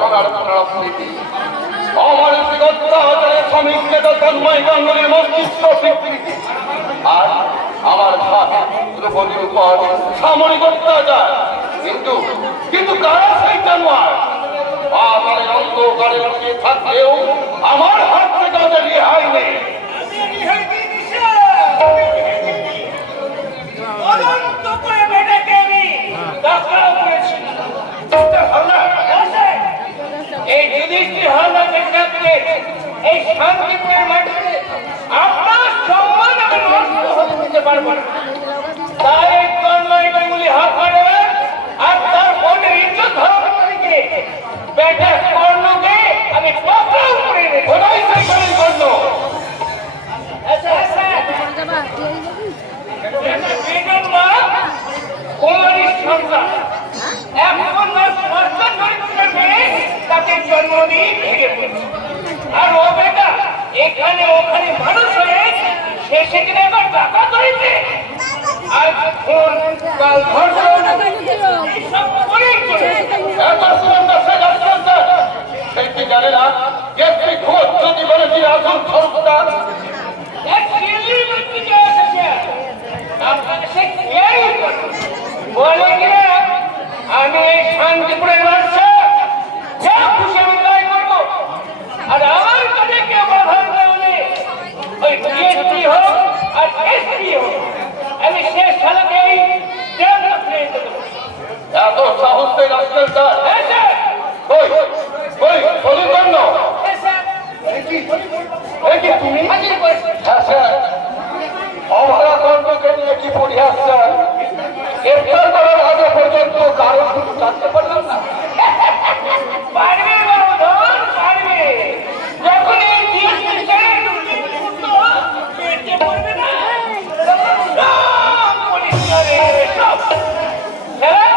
ঘটনার পুনরাবৃত্তি। অমানসিক অত্যাচারে সমীক্ষিত তন্ময় গাঙ্গুলির মস্তিষ্ক স্বীকৃতি। আর আমার ভাগ দ্রৌপদীর উপর সামরিক অত্যাচার। কিন্তু কারা সেই জানোয়ার? পাতালের অন্ধকারে লুকিয়ে থাকলেও আমার হাত থেকে ওদের রেহাই নেই। এই জিনিসটি হলো এই শান্তিপুরের মাটিতে আপনার সম্মান আমি নষ্ট হতে দিতে পারবো না। তাই তন্ময় গাঙ্গুলি হাত মারবেন আর তার বোনের ইজ্জত ধরার তারিখে বেটা কর্ণকে আমি পাকড়াও করে দেব। ওটাই সেই কর্ণ। কুমারী সন্তান এখন সরকার তাকে জন্মদিন ভেঙে পড়ছে। আর ও বেটা এখানে ওখানে মানুষ হয়ে শেষে কিনে এবার টাকা ধরেছে। আজ ফোন কাল ধর্ষণ এসব করেই চলেছে। সেই জানে না যে তুই খোঁজ যদি বলে তুই আসল সরকার বলে কিনা আমি শান্তিপুরের বাদশা, যা খুশি আমি তাই করবো। আর আমার কাছে কেউ বাধা দেবে ওই ডিএসপি হোক আর এসপি হোক, আমি শেষ শালাকেই জেলে ফেলে দেবো। এত সাহস পেয়ে রাখছেন স্যার? হ্যাঁ স্যার। বলি কর্ণ। হ্যাঁ স্যার। তুমি? হ্যাঁ স্যার। অভয়া কর্ণকে নিয়ে কি পরিহাস স্যার? গ্রেফতার করার আগে পর্যন্ত কারণ জানতে পারলাম না। পারবে বাবুধন, পারবে। যখন এই ডিএসপি ছেড়ে উঠতো, পেটে পড়বে না। সব পুলিশ করে, সব। হ্যাঁ?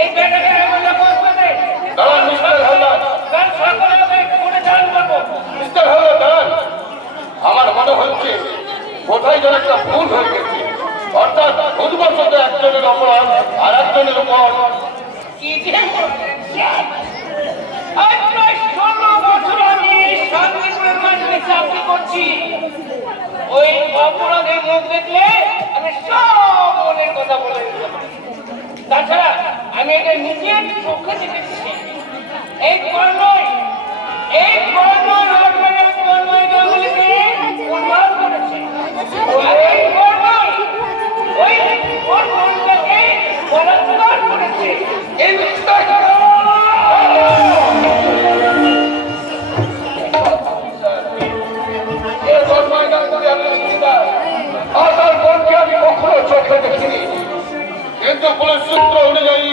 এই বেটাকে আমরা বসতে দেই। দাঁড়ান মিস্টার হালদার। কাল সকালে আমি কোর্টে চালান করবো। মিস্টার হালদার দাঁড়ান। আমার মনে হচ্ছে কোথায় যেন একটা ভুল হয়ে গেছে। অর্থাৎ ভুলবশত একজনের অপরাধ আর একজনের উপর। কি যে করছেন? আজ প্রায় 16 বছর আমি এই শান্তিপুরের মাটিতে চাকরি করছি। ওই অপরাধের মুখ দেখলে আমি সব মনের কথা বলে দিতে পারি। তাছাড়া আমি এটা নিজের চোখে দেখেছি। এই কর্ণই তন্ময় গাঙ্গুলিকে উন্মাদ করেছে। এই কর্ণই ওই ওর বোনটাকে বলাৎকার করেছে। এই মিস্টার আমি কখনো চোখে দেখিনি, কিন্তু পুলিশ সূত্র অনুযায়ী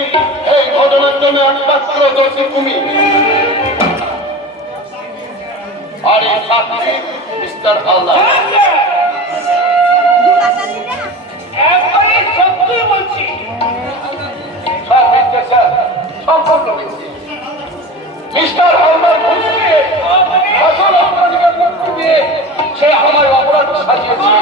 এই ঘটনার জন্য একমাত্র দোষী তুমি। আর এই সাক্ষী মিস্টার হালদার। একবারে সত্যি বলছি। স্যার মিথ্যে স্যার, সম্পূর্ণ মিথ্যে। মিস্টার হালদার ঘুষকে আসল অপরাধীকে মুক্তি দিয়ে সে আমার অপরাধ সাজিয়েছে।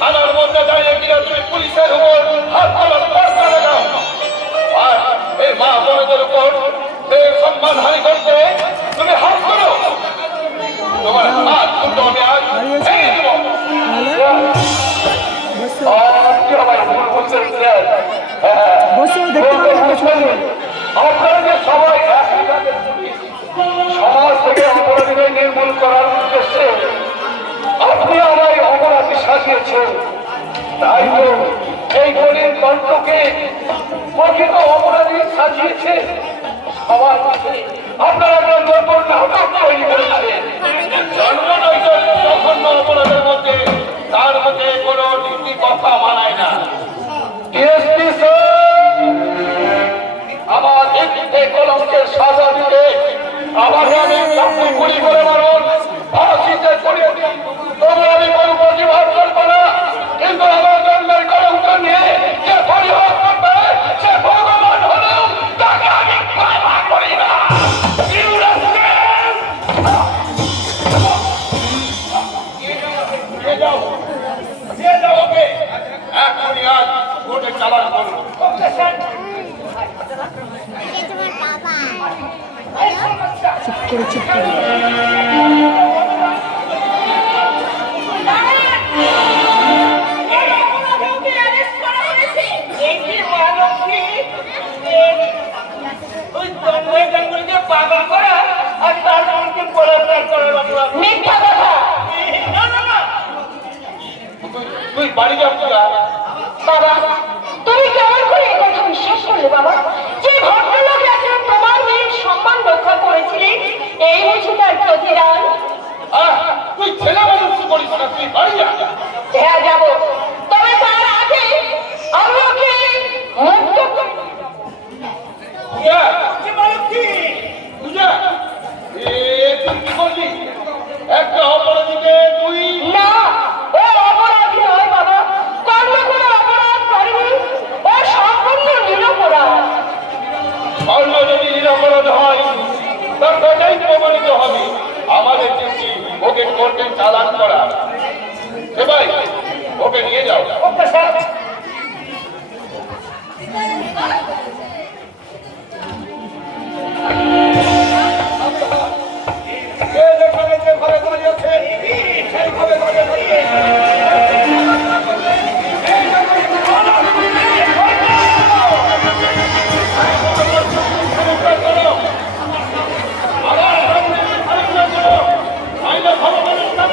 থানার মধ্যে দাঁড়িয়ে কিনা তুমি পুলিশের উপর হাত তোলার চেষ্টা লাগাও আর এই মা বোনদের উপর সম্মান হানি করতে তুমি হাত করো। তোমার হাত দুটো আমি আজ ভেঙে দিব। আপনারা যে সবাই সমাজ থেকে অপরাধীদের নির্মূল করার উদ্দেশ্যে আপনি আমায় অপরাধী সাজিয়েছেন, তাই তো এই গরিব কণ্ঠকে প্রকৃত অপরাধী সাজিয়েছে। সবার মাঝে আপনারা একজন নতুন নাটক তৈরি করেছেন। জন্ম নৈতিক জঘন্য অপরাধের মধ্যে তার মধ্যে কোনো নীতি কথা মানায় না। ডিএসপি স্যার, আমার ভিত্তিতে কলঙ্কের সাজা দিতে আমাকে আমি গুলি করে মারুন, ফাঁসিতে চড়িয়ে দিন, তবু আমি কোনো প্রতিবাদ করবো না। কিন্তু আমার জন্মের কলঙ্ক নিয়ে যে পরিবার করবে সে ভগবান হলেও তাকে চুপ করে পাগল করা আর তার মনকে বলাৎকার করার অপরাধ। মিথ্যা কথা। না না না, তুই বাড়ি যাও তোরা। বাবা তুমি কেমন করে এই কথা বিশ্বাস করলে বাবা? যে ভদ্রলোক এখন তোমার মেয়ের সম্মান রক্ষা করেছিলেন, এই বুঝি তার প্রতিদান? তুই ছেলে মানুষ করিস না, তুই বাড়ি যা। হ্যাঁ যাবো, তবে তার আগে আমি ওকে মুক্ত করে একটা অপরাধীকে তুই না, ও অপরাধী নয় বাবা, কর্ম কোনো অপরাধ করেনি, ও সম্পূর্ণ নিরপরাধ। অন্য যদি নিরাপরাধ হয় তার কথাই প্রমাণিত হবে। আমাদের ডিউটি ওকে কোর্টে চালান করা। সে ভাই ওকে নিয়ে যাও। Okay sir.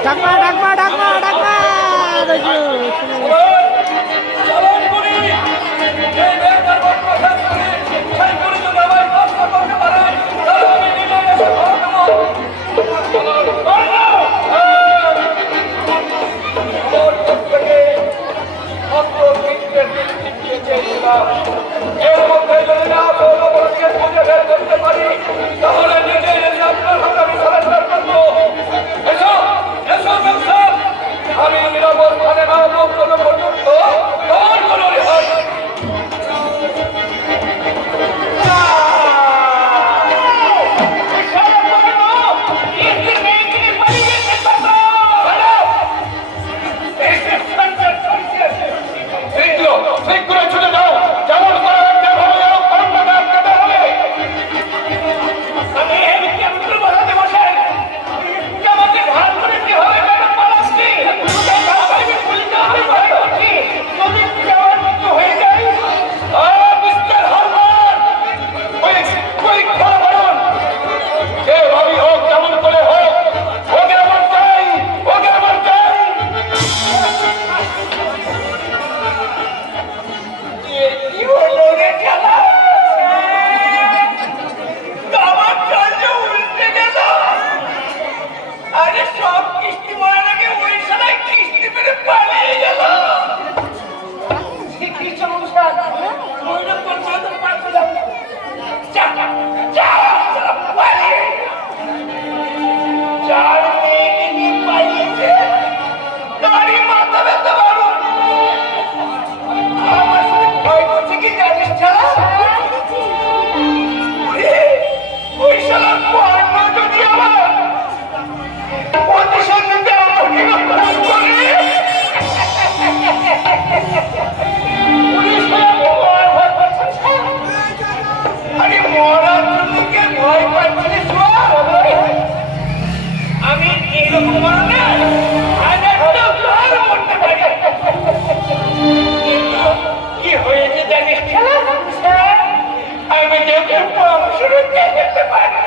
ডাকবা এর মধ্যে যদি না অপরাধীকে খুঁজে বের করতে পারি তাহলে নিজের আপনার হাতে আমি সারেন্ডার করবো। এসো এসো ব্যবসা, আমি নিরাপদ স্থানে না পৌঁছানো পর্যন্ত তোমার কোনো রেহাই শীঘ্র ছুটে যাও। যেমন করে যেভাবে যাও কর্মটা আটকাতে হবে। আমি কেমন বলাতে বসেন আমাকে ভার করে কি হবে ম্যাডাম পালাচ্ছি যদি কেমন কিছু হয়ে যায়। মিস্টার হারমান, ওই খেলা করুন। যেভাবেই হোক যেমন করে হোক ওকে আমার চাই, ওকে আমার চাই। কি হলো রে খেলা? আমার চালটা উল্টে গেল। আরে সব কিস্তি মারার আগে ওই সালাই কিস্তি মেরে পালিয়ে গেল। কি সমস্যা? ওইটা পর্যন্ত পারতে যাও। পালিয়ে চার মেয়েকে নিয়ে পালিয়েছে। তারই মাথা ব্যথা মারুন। আমার সাথে ভয় করছে কি জানিস ছাড়া? ওই শালার পর্ণ যদি আমার প্রতিশোধ নিতে আমাকে অপরাধ করে। পুলিশ হয়ে আমার ভয় পাচ্ছে। আরে মরার জন্য কে ভয় পাচ্ছিস? আমি এরকম মরণে হাজারটা বার মরতে পারি। কি হয়েছে জানিস খেলা? আমি দেখে শুরু করতে পারি।